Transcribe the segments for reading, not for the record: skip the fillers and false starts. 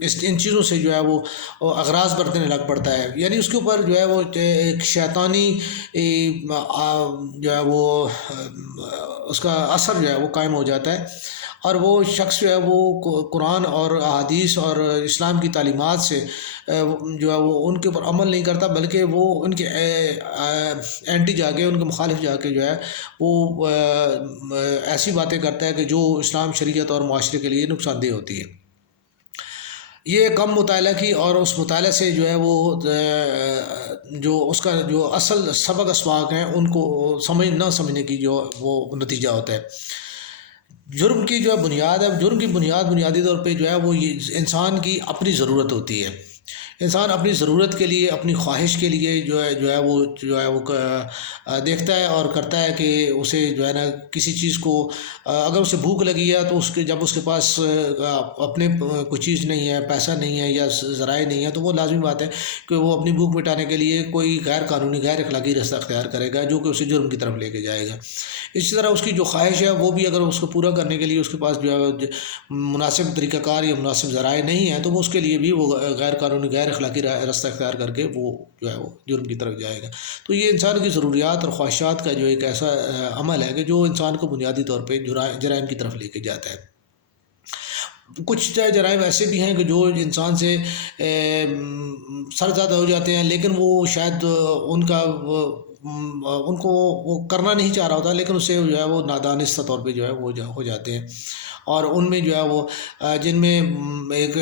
ان چیزوں سے جو ہے وہ اغراض برتنے لگ پڑتا ہے، یعنی اس کے اوپر جو ہے وہ ایک شیطانی جو ہے وہ اس کا اثر جو ہے وہ قائم ہو جاتا ہے، اور وہ شخص جو ہے وہ قرآن اور احادیث اور اسلام کی تعلیمات سے جو ہے وہ ان کے اوپر عمل نہیں کرتا، بلکہ وہ ان کے اینٹی جا کے، ان کے مخالف جا کے جو ہے وہ ایسی باتیں کرتا ہے کہ جو اسلام، شریعت اور معاشرے کے لیے نقصان دہ ہوتی ہے۔ یہ کم مطالعہ کی اور اس مطالعہ سے جو ہے وہ جو اس کا جو اصل سبق اسباق ہیں ان کو نہ سمجھنے کی جو وہ نتیجہ ہوتا ہے۔ جرم کی جو ہے بنیاد ہے، جرم کی بنیادی طور پہ جو ہے وہ یہ انسان کی اپنی ضرورت ہوتی ہے۔ انسان اپنی ضرورت کے لیے، اپنی خواہش کے لیے جو ہے وہ دیکھتا ہے اور کرتا ہے کہ اسے جو ہے نا کسی چیز کو، اگر اسے بھوک لگی ہے تو جب اس کے پاس اپنے کوئی چیز نہیں ہے، پیسہ نہیں ہے یا ذرائع نہیں ہے، تو وہ لازمی بات ہے کہ وہ اپنی بھوک مٹانے کے لیے کوئی غیر قانونی، غیر اخلاقی رستہ اختیار کرے گا، جو کہ اسے جرم کی طرف لے کے جائے گا۔ اسی طرح اس کی جو خواہش ہے وہ بھی اگر اس کو پورا کرنے کے لیے اس کے پاس جو ہے مناسب طریقہ کار یا مناسب ذرائع نہیں ہے، تو وہ اس کے لیے بھی وہ غیر قانونی، غیر اخلاقی راستہ اختیار کر کے وہ جو ہے وہ جرم کی طرف جائے گا۔ تو یہ انسان کی ضروریات اور خواہشات کا جو ایک ایسا عمل ہے کہ جو انسان کو بنیادی طور پہ جرائم کی طرف لے کے جاتا ہے۔ کچھ جرائم ایسے بھی ہیں کہ جو انسان سے سرزدہ ہو جاتے ہیں، لیکن وہ شاید ان کو وہ کرنا نہیں چاہ رہا ہوتا، لیکن اسے جو ہے وہ نادانستہ طور پہ جو ہے وہ ہو جاتے ہیں، اور ان میں جو ہے وہ جن میں ایک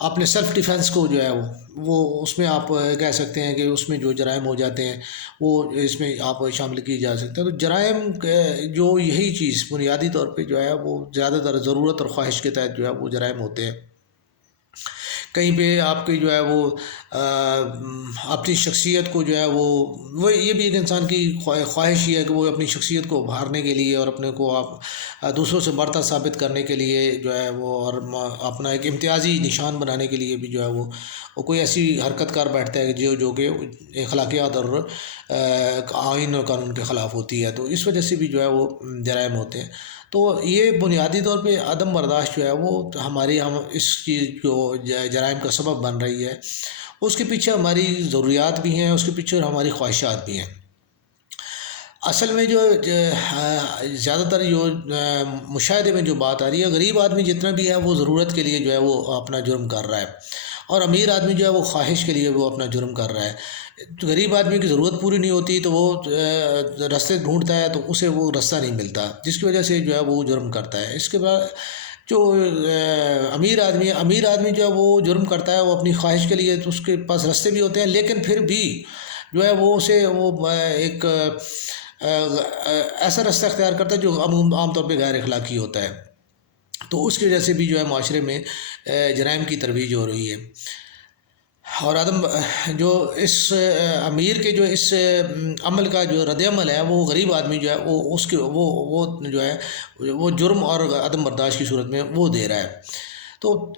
اپنے سیلف ڈیفینس کو جو ہے وہ اس میں آپ کہہ سکتے ہیں کہ اس میں جو جرائم ہو جاتے ہیں وہ اس میں آپ شامل کیے جا سکتے ہیں۔ تو جرائم جو یہی چیز بنیادی طور پہ جو ہے وہ زیادہ تر ضرورت اور خواہش کے تحت جو ہے وہ جرائم ہوتے ہیں۔ کہیں پہ آپ کی جو ہے وہ اپنی شخصیت کو جو ہے وہ یہ بھی ایک انسان کی خواہش ہی ہے کہ وہ اپنی شخصیت کو ابھارنے کے لیے اور اپنے کو آپ دوسروں سے برتر ثابت کرنے کے لیے جو ہے وہ، اور اپنا ایک امتیازی نشان بنانے کے لیے بھی جو ہے وہ کوئی ایسی حرکت کر بیٹھتا ہے جو کہ اخلاقیات اور آئین اور قانون کے خلاف ہوتی ہے، تو اس وجہ سے بھی جو ہے وہ جرائم ہوتے ہیں۔ تو یہ بنیادی طور پہ عدم برداشت جو ہے وہ ہم اس کی جو جرائم کا سبب بن رہی ہے، اس کے پیچھے ہماری ضروریات بھی ہیں، اس کے پیچھے ہماری خواہشات بھی ہیں۔ اصل میں جو زیادہ تر جو مشاہدے میں جو بات آ رہی ہے، غریب آدمی جتنا بھی ہے وہ ضرورت کے لیے جو ہے وہ اپنا جرم کر رہا ہے، اور امیر آدمی جو ہے وہ خواہش کے لیے وہ اپنا جرم کر رہا ہے۔ غریب آدمی کی ضرورت پوری نہیں ہوتی تو وہ راستے ڈھونڈتا ہے تو اسے وہ راستہ نہیں ملتا، جس کی وجہ سے جو ہے وہ جرم کرتا ہے۔ اس کے بعد جو امیر آدمی جو ہے وہ جرم کرتا ہے وہ اپنی خواہش کے لیے، تو اس کے پاس راستے بھی ہوتے ہیں، لیکن پھر بھی جو ہے وہ اسے وہ ایک ایسا راستہ اختیار کرتا ہے جو عام طور پہ غیر اخلاقی ہوتا ہے۔ تو اس کی وجہ سے بھی جو ہے معاشرے میں جرائم کی ترویج ہو رہی ہے، اور جو اس امیر کے جو اس عمل کا جو رد عمل ہے وہ غریب آدمی جو ہے وہ اس کے وہ جو ہے وہ جرم اور عدم برداشت کی صورت میں وہ دے رہا ہے۔ تو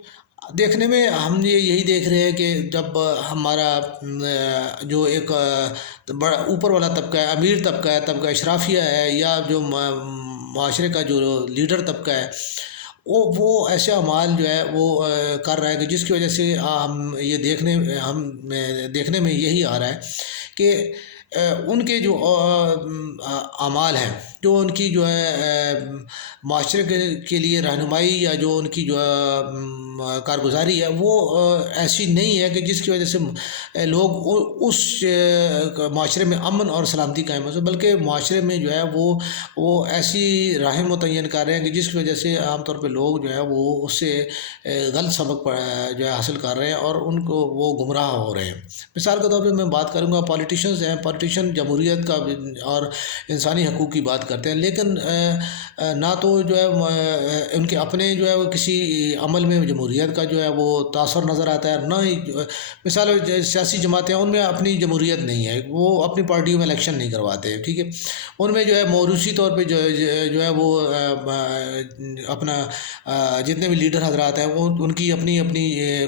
دیکھنے میں ہم یہی دیکھ رہے ہیں کہ جب ہمارا جو ایک بڑا اوپر والا طبقہ ہے، امیر طبقہ ہے، طبقہ اشرافیہ ہے، یا جو معاشرے کا جو لیڈر طبقہ ہے، وہ ایسے اعمال جو ہے وہ کر رہا ہے کہ جس کی وجہ سے ہم یہ دیکھنے میں یہی آ رہا ہے کہ ان کے جو اعمال ہیں، جو ان کی جو ہے معاشرے کے لیے رہنمائی یا جو ان کی جو کارگزاری ہے وہ ایسی نہیں ہے کہ جس کی وجہ سے لوگ اس معاشرے میں امن اور سلامتی قائم ہو سکے، بلکہ معاشرے میں جو ہے وہ ایسی راہیں متعین کر رہے ہیں کہ جس کی وجہ سے عام طور پہ لوگ جو ہے وہ اس سے غلط سبق جو ہے حاصل کر رہے ہیں اور ان کو وہ گمراہ ہو رہے ہیں۔ مثال کے طور پہ میں بات کروں گا، پولیٹیشنز ہیں، پولیٹیشین جمہوریت کا اور انسانی حقوق کی بات کرتے ہیں، لیکن نہ تو جو ہے ان کے اپنے جو ہے وہ کسی عمل میں جمہوریت کا جو ہے وہ تاثر نظر آتا ہے، نہ ہی مثال سیاسی جماعتیں ان میں اپنی جمہوریت نہیں ہے، وہ اپنی پارٹیوں میں الیکشن نہیں کرواتے، ٹھیک ہے، ان میں جو ہے موروثی طور پہ جو ہے وہ اپنا جتنے بھی لیڈر حضرات ہیں ان کی اپنی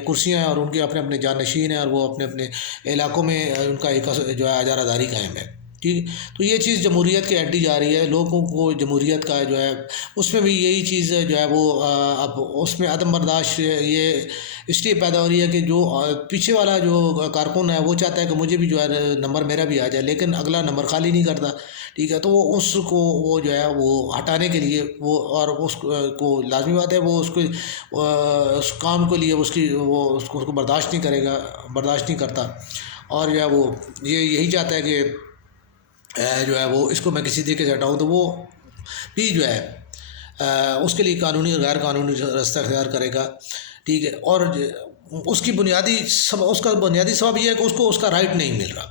کرسیاں ہیں اور ان کے اپنے جانشین ہیں، اور وہ اپنے علاقوں میں ان کا ایک جو ہے اجارہ داری قائم ہے۔ ٹھیک ہے. تو یہ چیز جمہوریت کے اینٹی جا رہی ہے. لوگوں کو جمہوریت کا جو ہے اس میں بھی یہی چیز جو ہے وہ اب اس میں عدم برداشت یہ اس لیے پیدا ہو رہی ہے کہ جو پیچھے والا جو کارکن ہے وہ چاہتا ہے کہ مجھے بھی جو ہے نمبر میرا بھی آ جائے، لیکن اگلا نمبر خالی نہیں کرتا. ٹھیک ہے. تو وہ اس کو وہ جو ہے وہ ہٹانے کے لیے وہ اور اس کو لازمی بات ہے وہ اس کو اس کام کے لیے اس کو برداشت نہیں کرے گا، برداشت نہیں کرتا. اور جو ہے وہ یہی چاہتا ہے کہ جو ہے وہ اس کو میں کسی طریقے سے ہٹاؤں. تو وہ بھی جو ہے اس کے لیے قانونی اور غیر قانونی راستہ اختیار کرے گا. ٹھیک ہے. اور اس کی بنیادی اس کا بنیادی سبب یہ ہے کہ اس کو اس کا رائٹ نہیں مل رہا،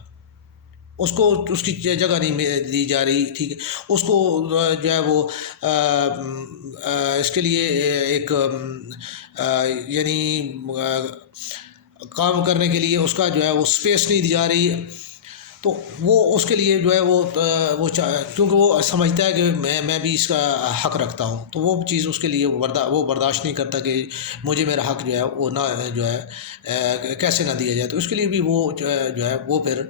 اس کو اس کی جگہ نہیں دی جا رہی. ٹھیک ہے. اس کو جو ہے وہ اس کے لیے ایک یعنی کام کرنے کے لیے اس کا جو ہے وہ اسپیس نہیں دی جا رہی ہے. تو وہ اس کے لیے جو ہے وہ کیونکہ وہ سمجھتا ہے کہ میں بھی اس کا حق رکھتا ہوں، تو وہ چیز اس کے لیے وہ برداشت نہیں کرتا کہ مجھے میرا حق جو ہے وہ نہ جو ہے کیسے نہ دیا جائے. تو اس کے لیے بھی وہ جو ہے وہ پھر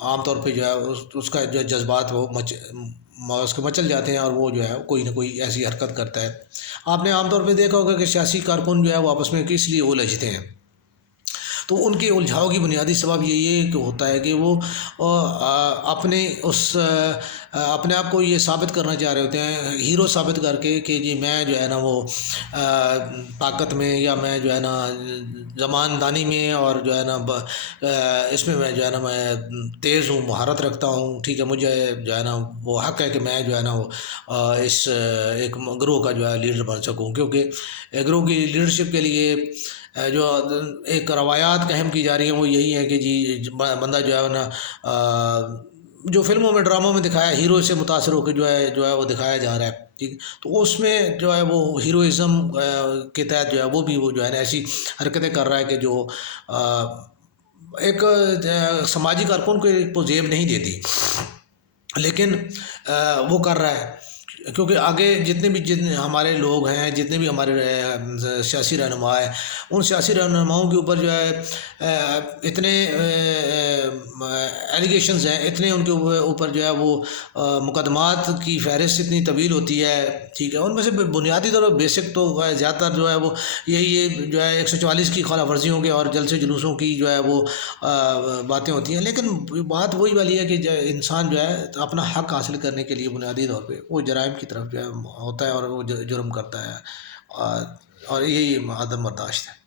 عام طور پہ جو ہے اس کا جو جذبات وہ اس کے مچل جاتے ہیں اور وہ جو ہے کوئی نہ کوئی ایسی حرکت کرتا ہے. آپ نے عام طور پہ دیکھا ہوگا کہ سیاسی کارکن جو ہے وہ آپس میں کس لیے الجھتے ہیں. تو ان کے الجھاؤ کی بنیادی سبب یہ کہ ہوتا ہے کہ وہ اپنے آپ کو یہ ثابت کرنا چاہ رہے ہوتے ہیں، ہیرو ثابت کر کے کہ جی میں جو ہے نا وہ طاقت میں یا میں جو ہے نا زمان دانی میں اور جو ہے نا اس میں جو ہے نا میں تیز ہوں، مہارت رکھتا ہوں. ٹھیک ہے. مجھے جو ہے نا وہ حق ہے کہ میں جو ہے نا وہ اس ایک گروہ کا جو ہے لیڈر بن سکوں، کیونکہ گروہ کی لیڈرشپ کے لیے جو ایک روایات قائم کی جا رہی ہیں وہ یہی ہے کہ جی بندہ جو ہے نا جو فلموں میں ڈراموں میں دکھایا ہیرو سے متاثر ہو کے جو ہے وہ دکھایا جا رہا ہے. ٹھیک. تو اس میں جو ہے وہ ہیروئزم کے تحت جو ہے وہ بھی وہ جو ہے نا ایسی حرکتیں کر رہا ہے کہ جو ایک سماجی کارکن کو زیب نہیں دیتی، لیکن وہ کر رہا ہے. کیونکہ آگے جتنے بھی ہمارے لوگ ہیں، جتنے بھی ہمارے سیاسی رہنما ہیں، ان سیاسی رہنماؤں کے اوپر جو ہے اتنے ایلیگیشنز ہیں، اتنے ان کے اوپر جو ہے وہ مقدمات کی فہرست اتنی طویل ہوتی ہے. ٹھیک ہے. ان میں سے بنیادی طور پر بیسک تو زیادہ تر جو ہے وہ یہی جو ہے 144 کی خلاف ورزیوں کے اور جلسے جلوسوں کی جو ہے وہ باتیں ہوتی ہیں. لیکن بات وہی والی ہے کہ انسان جو ہے اپنا حق حاصل کرنے کے لیے بنیادی طور پہ وہ جرائم کی طرف جو ہے ہوتا ہے اور وہ جرم کرتا ہے، اور یہی عدم برداشت ہے.